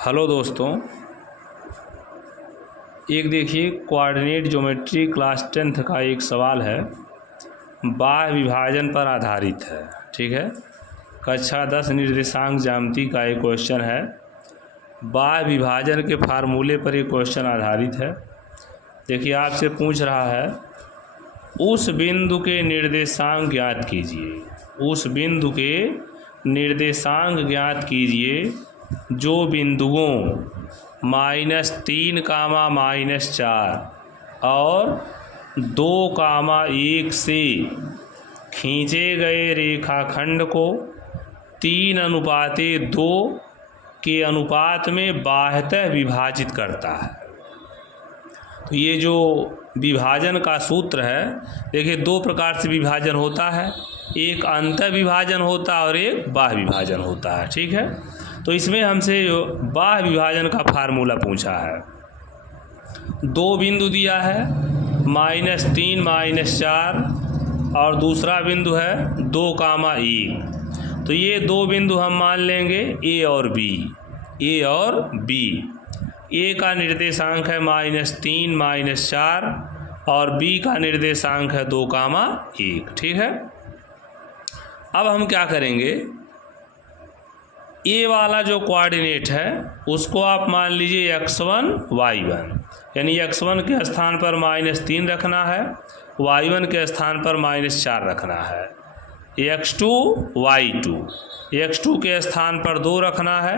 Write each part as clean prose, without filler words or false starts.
Hello दोस्तों, एक देखिए कोऑर्डिनेट ज्योमेट्री क्लास 10th का एक सवाल है, बाह्य विभाजन पर आधारित है। ठीक है, कक्षा 10 निर्देशांक ज्यामिति का एक क्वेश्चन है। बाह्य विभाजन के फार्मूले पर ये क्वेश्चन आधारित है। देखिए आपसे पूछ रहा है उस बिंदु के निर्देशांक ज्ञात कीजिए। उस बिंदु के निर्देशांक ज्ञात कीजिए जो बिंदुओं -3, -4 और 2, 1 से खींचे गए रेखाखंड को 3:2 के अनुपात में बाह्यतः विभाजित करता है। तो ये जो विभाजन का सूत्र है, देखिए दो प्रकार से विभाजन होता है, एक अंतः विभाजन होता है और एक बाह्य विभाजन होता है। ठीक है, तो इसमें हमसे बाह्य विभाजन का फार्मूला पूछा है। दो बिंदु दिया है -3, -4 और दूसरा बिंदु है 2, 1। तो ये दो बिंदु हम मान लेंगे ए और बी। ए और बी, ए का निर्देशांक है -3, -4 और बी का निर्देशांक है 2, 1। ठीक है, अब हम क्या करेंगे, ए वाला जो कोऑर्डिनेट है उसको आप मान लीजिए x1, y1, यानी x1 के स्थान पर -3 रखना है, y1 के स्थान पर -4 रखना है। x2, y2, x2 के स्थान पर 2 रखना है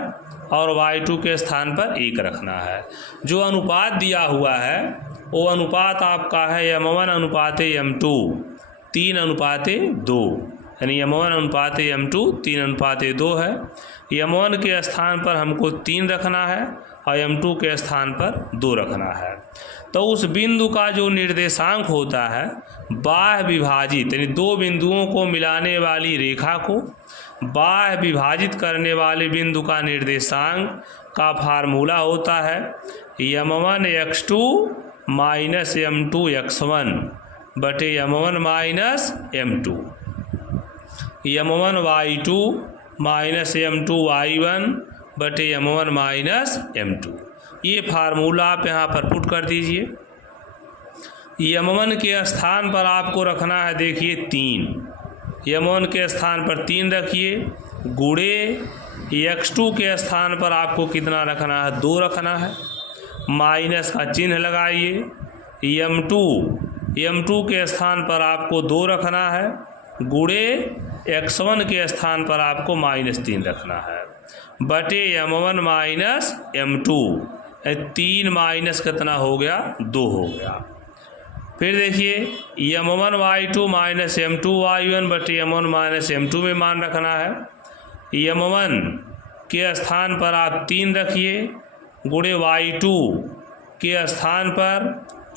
और y2 के स्थान पर 1 रखना है। जो अनुपात दिया हुआ है वो अनुपात आपका है m1:m2 3:2, यानी m1:m2 3:2 है। m1 के स्थान पर हमको 3 रखना है और m2 के स्थान पर 2 रखना है। तो उस बिंदु का जो निर्देशांक होता है बाह्य विभाजित, यानी दो बिंदुओं को मिलाने वाली रेखा को बाह्य विभाजित करने वाले बिंदु का निर्देशांक का फार्मूला होता है m1x2 -m2 x1 बटे m1 -m2, m1y2 -m2 y1 बटे m1 -m2। ये फार्मूला आप यहाँ पर पुट कर दीजिए। m1 के स्थान पर आपको रखना है, देखिए 3, m1 के स्थान पर 3 रखिए, गुणे x2 के स्थान पर आपको कितना रखना है, 2 रखना है, माइनस का चिन्ह लगाइए। m2 के स्थान पर आपको 2 रखना है, गुणे x1 के स्थान पर आपको -3 रखना है, बटे m1 -m2। 3 माइनस कितना हो गया, 2 हो गया। फिर देखिए m1 y2 -m2 y1 बटे m1 -m2 में मान रखना है। m1 के स्थान पर आप 3 रखिए, गुणे y2 के स्थान पर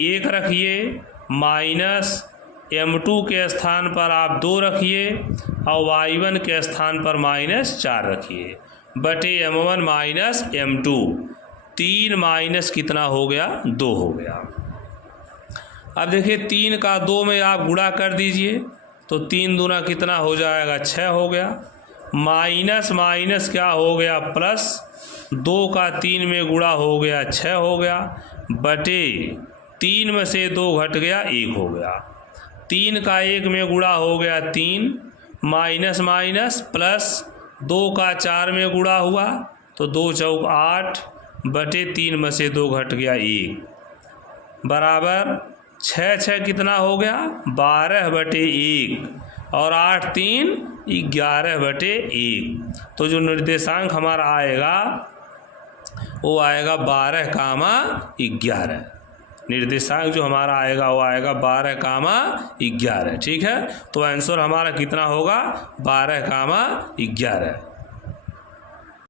1 रखिए, माइनस m2 के स्थान पर आप 2 रखिए और y1 के स्थान पर -4 रखिए, बटे m1 -m2। 3 माइनस कितना हो गया, 2 हो गया। अब देखिए 3 का 2 में आप गुणा कर दीजिए तो 3 दूना कितना हो जाएगा, 6 हो गया। माइनस माइनस क्या हो गया, प्लस, 2 का 3 में गुणा हो गया 6 हो गया, बटे 3 में से 2 घट गया 1 हो गया। 3 का 1 में गुणा हो गया 3, माइनस माइनस प्लस, 2 का 4 में गुणा हुआ तो 2 चौक 8 बटे 3 में से 2 घट गया 1, बराबर 6 कितना हो गया, 12 बटे 1 और 8 3 11 बटे 1। तो जो निर्देशांक हमारा आएगा वो आएगा 12, 11। निर्देशांक जो हमारा आएगा वो आएगा 12, 11। ठीक है, तो आंसर हमारा कितना होगा, 12, 11।